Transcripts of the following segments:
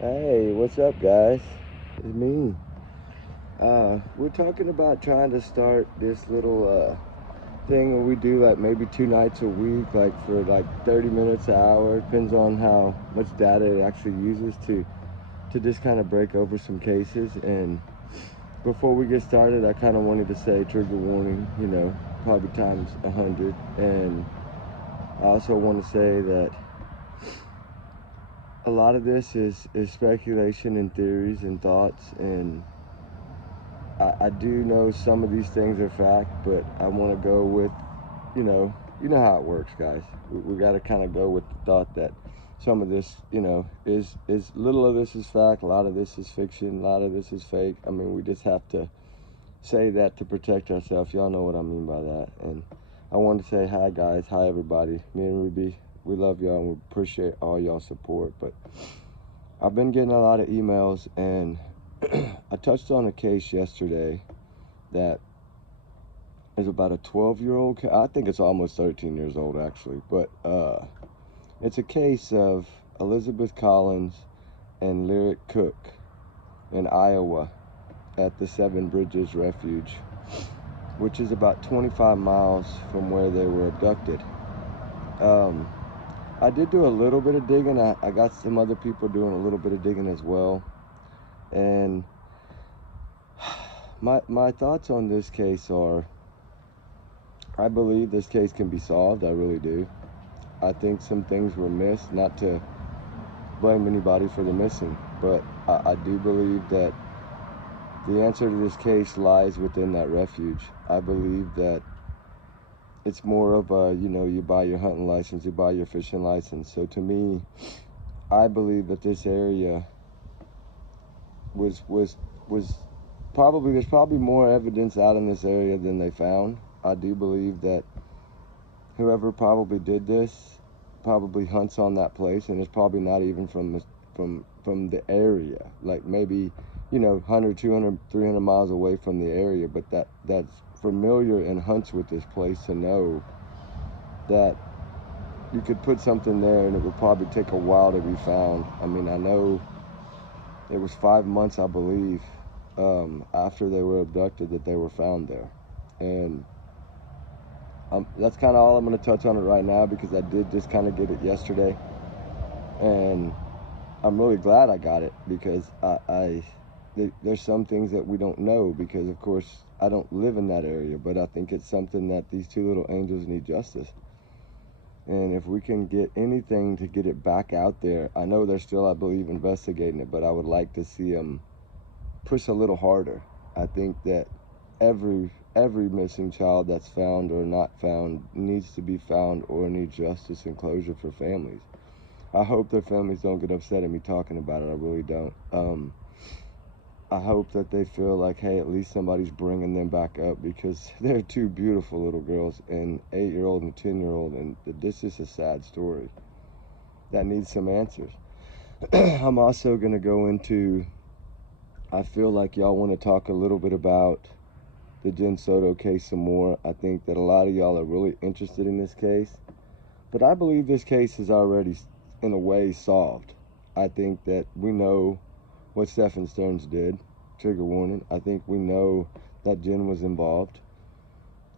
Hey, what's up, guys? It's me. We're talking about trying to start this little thing where we do like maybe 2 nights a week, like for like 30 minutes an hour. Depends on how much data it actually uses to just kind of break over some cases. And before we get started, I kind of wanted to say trigger warning, probably times 100. And I also want to say that a lot of this is speculation and theories and thoughts, and I do know some of these things are fact, but I want to go with, you know how it works, guys. We got to kind of go with the thought that some of this, is little of this is fact, a lot of this is fiction, a lot of this is fake. I mean, we just have to say that to protect ourselves. Y'all know what I mean by that. And I wanted to say hi, guys. Hi, everybody. Me and Ruby, we love y'all and we appreciate all y'all support. But I've been getting a lot of emails, and I touched on a case yesterday that is about a 12-year-old. I think it's almost 13 years old, actually. But it's a case of Elizabeth Collins and Lyric Cook in Iowa at the Seven Bridges Refuge, which is about 25 miles from where they were abducted. I did do a little bit of digging. I got some other people doing a little bit of digging as well. And my thoughts on this case are, I believe this case can be solved. I really do. I think some things were missed, not to blame anybody for the missing, but I do believe that the answer to this case lies within that refuge. I believe that it's more of a, you buy your hunting license, you buy your fishing license. So to me, I believe that this area was probably, there's probably more evidence out in this area than they found. I do believe that whoever probably did this probably hunts on that place, and it's probably not even from the area, like maybe 100, 200, 300 miles away from the area, but that's familiar and hunts with this place to know that you could put something there and it would probably take a while to be found. I mean, I know it was 5 months, I believe, after they were abducted that they were found there. And that's kind of all I'm going to touch on it right now, because I did just kind of get it yesterday. And I'm really glad I got it, because there's some things that we don't know, because of course I don't live in that area, but I think it's something that these two little angels need justice. And if we can get anything to get it back out there, I know they're still, I believe, investigating it, but I would like to see them push a little harder. I think that every missing child that's found or not found needs to be found, or needs justice and closure for families. I hope their families don't get upset at me talking about it. I really don't. I hope that they feel like, hey, at least somebody's bringing them back up, because they're two beautiful little girls, an 8-year-old and a 10-year-old, and this is a sad story that needs some answers. I'm also going to go into, I feel like y'all want to talk a little bit about the Jen Soto case some more. I think that a lot of y'all are really interested in this case, but I believe this case is already, in a way, solved. I think that we know what Stephen Stearns did. Trigger warning. I think we know that Jen was involved.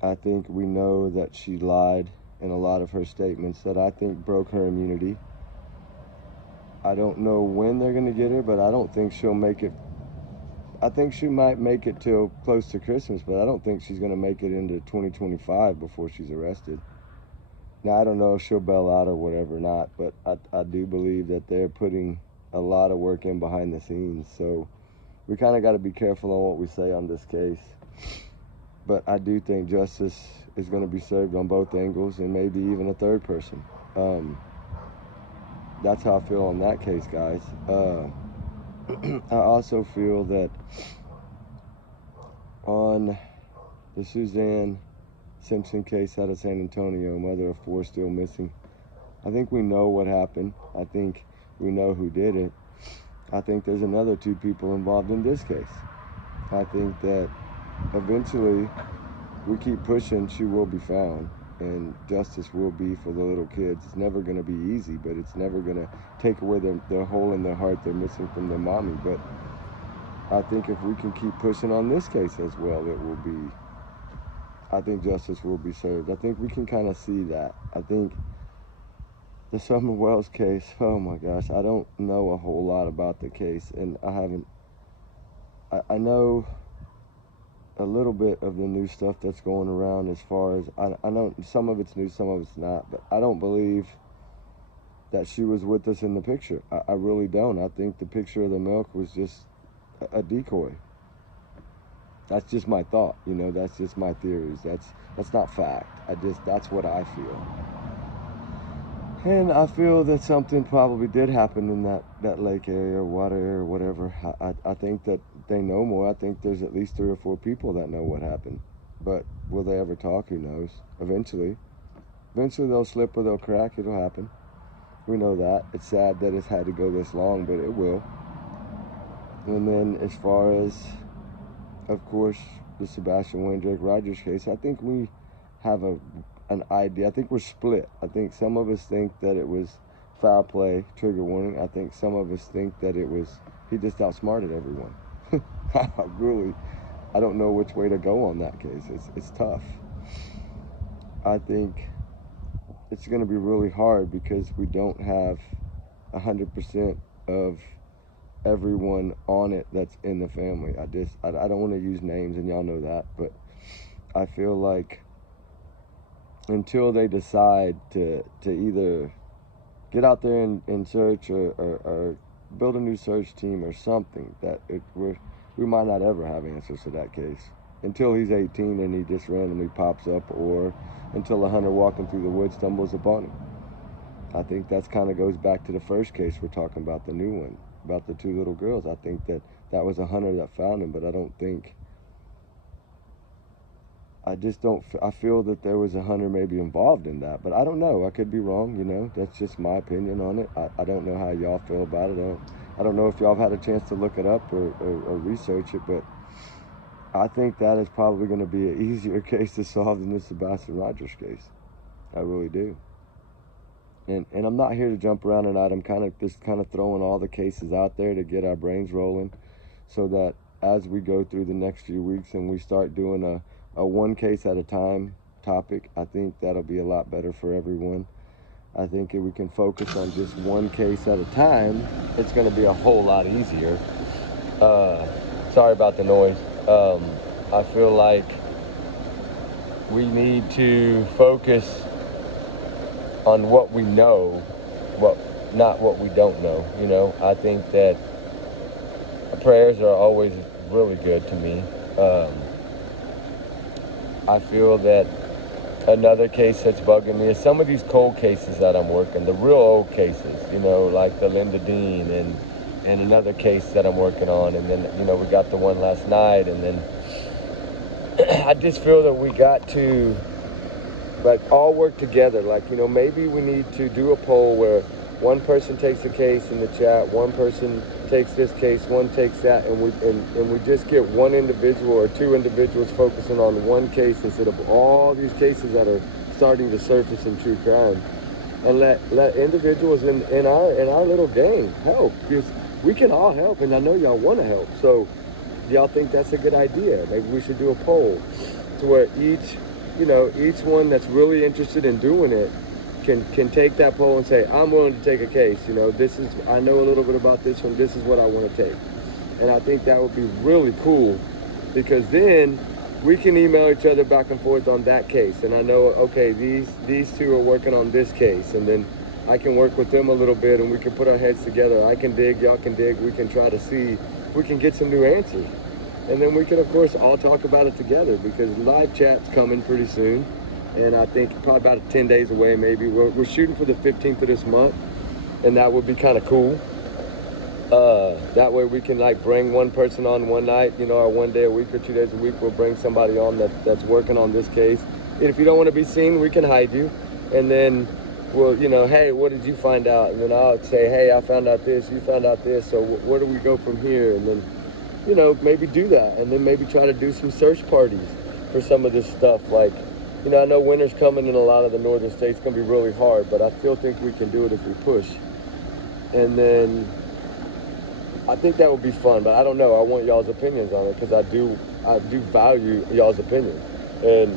I think we know that she lied in a lot of her statements that I think broke her immunity. I don't know when they're going to get her, but I don't think she'll make it. I think she might make it till close to Christmas, but I don't think she's going to make it into 2025 before she's arrested. Now, I don't know if she'll bail out or whatever or not, but I do believe that they're putting a lot of work in behind the scenes. So we kind of got to be careful on what we say on this case. But I do think justice is going to be served on both angles, and maybe even a third person. That's how I feel on that case, guys. I also feel that on the Suzanne Simpson case out of San Antonio, mother of 4 still missing, I think we know what happened. I think we know who did it. I think there's another 2 people involved in this case. I think that eventually we keep pushing, she will be found. and justice will be for the little kids. It's never going to be easy, but it's never going to take away their hole in their heart they're missing from their mommy. But I think if we can keep pushing on this case as well, I think justice will be served. I think we can kind of see that. I think the Summer Wells case, oh my gosh, I don't know a whole lot about the case, and I know a little bit of the new stuff that's going around as far as, I know some of it's new, some of it's not, but I don't believe that she was with us in the picture. I really don't. I think the picture of the milk was just a decoy. That's just my thought, that's just my theories. That's not fact. That's what I feel. And I feel that something probably did happen in that lake area or water area or whatever. I think that they know more. I think there's at least 3 or 4 people that know what happened. But will they ever talk? Who knows? Eventually they'll slip or they'll crack. It'll happen. We know that. It's sad that it's had to go this long, but it will. And then as far as, of course, the Sebastian Wayne Drake Rogers case, I think we have an idea. I think we're split. I think some of us think that it was foul play, trigger warning. I think some of us think that he just outsmarted everyone. I don't know which way to go on that case. It's tough. I think it's going to be really hard because we don't have 100% of everyone on it that's in the family. I don't want to use names, and y'all know that, but I feel like until they decide to either get out there and search or build a new search team or something, that we might not ever have answers to that case until he's 18 and he just randomly pops up, or until a hunter walking through the woods stumbles upon him. I think that's kind of goes back to the first case we're talking about, the new one, about the 2 little girls. I think that was a hunter that found him, but I feel that there was a hunter maybe involved in that, but I don't know. I could be wrong, that's just my opinion on it. I don't know how y'all feel about it. I don't know if y'all have had a chance to look it up or research it, but I think that is probably going to be an easier case to solve than the Sebastian Rogers case. I really do. And I'm not here to jump around tonight. I'm kind of throwing all the cases out there to get our brains rolling, so that as we go through the next few weeks and we start doing a one case at a time topic, I think that'll be a lot better for everyone. I think if we can focus on just one case at a time, it's going to be a whole lot easier. Sorry about the noise. I feel like we need to focus on what we know, not what we don't know. I think that prayers are always really good to me. I feel that another case that's bugging me is some of these cold cases that I'm working, the real old cases, like the Linda Dean and another case that I'm working on, and then, we got the one last night, and then I just feel that we got to, all work together. Maybe we need to do a poll where one person takes a case in the chat, one person takes this case, one takes that, and we just get one individual or 2 individuals focusing on one case instead of all these cases that are starting to surface in true crime, and let individuals in our little gang help, because we can all help, and I know y'all want to help. So y'all think that's a good idea? Maybe we should do a poll to where each one that's really interested in doing it can take that poll and say, I'm willing to take a case. I know a little bit about this one. This is what I want to take. And I think that would be really cool, because then we can email each other back and forth on that case. And I know, okay, these 2 are working on this case, and then I can work with them a little bit, and we can put our heads together. I can dig, y'all can dig. We can try to see if we can get some new answers. And then we can, of course, all talk about it together, because live chat's coming pretty soon. And I think probably about 10 days away, maybe. We're shooting for the 15th of this month, and that would be kind of cool. That way we can bring one person on one night, or one day a week or 2 days a week. We'll bring somebody on that's working on this case. And if you don't want to be seen, we can hide you. And then we'll, hey, what did you find out? And then I'll say, hey, I found out this, you found out this. So where do we go from here? And then, maybe do that. And then maybe try to do some search parties for some of this stuff. you know, I know winter's coming in a lot of the northern states. It's going to be really hard, but I still think we can do it if we push. And then I think that would be fun, but I don't know. I want y'all's opinions on it because I do value y'all's opinions. And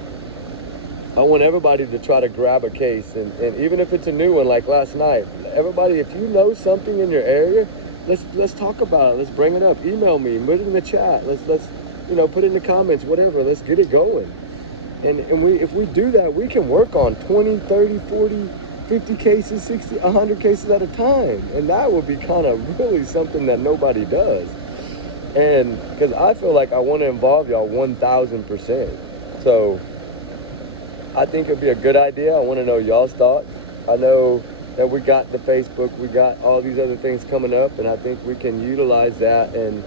I want everybody to try to grab a case, and even if it's a new one like last night, everybody, if you know something in your area, let's talk about it. Let's bring it up. Email me, put it in the chat. Let's you know, put it in the comments, whatever. Let's get it going. And if we do that, we can work on 20, 30, 40, 50 cases, 60, 100 cases at a time. And that would be kind of really something that nobody does. And because I feel like I want to involve y'all 1,000%. So I think it'd be a good idea. I want to know y'all's thoughts. I know that we got the Facebook, we got all these other things coming up, and I think we can utilize that, and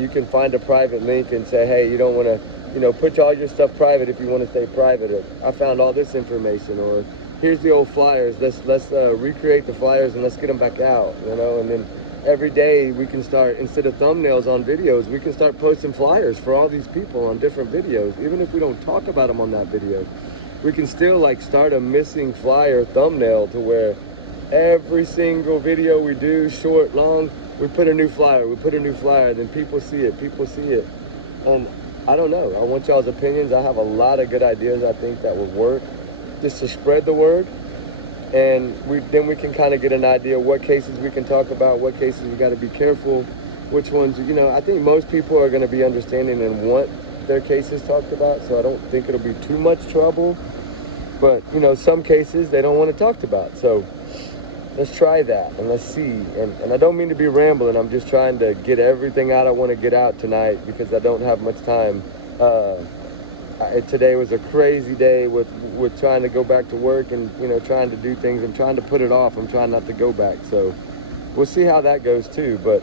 you can find a private link and say, hey, you don't want to, you know, put all your stuff private if you want to stay private. Or, I found all this information, or here's the old flyers. Let's recreate the flyers and let's get them back out, you know. And then every day we can start, instead of thumbnails on videos, we can start posting flyers for all these people on different videos. Even if we don't talk about them on that video, we can still like start a missing flyer thumbnail to where every single video we do, short, long, we put a new flyer, then people see it. And I don't know, I want y'all's opinions. I have a lot of good ideas I think that would work just to spread the word. And then we can kind of get an idea what cases we can talk about, what cases we got to be careful, which ones, you know, I think most people are going to be understanding and want their cases talked about, so I don't think it'll be too much trouble. But, you know, some cases they don't want it talked about. So let's try that and let's see. And I don't mean to be rambling. I'm just trying to get everything out I want to get out tonight because I don't have much time. Today was a crazy day with trying to go back to work and, you know, trying to do things. I'm trying to put it off. I'm trying not to go back. So we'll see how that goes too. But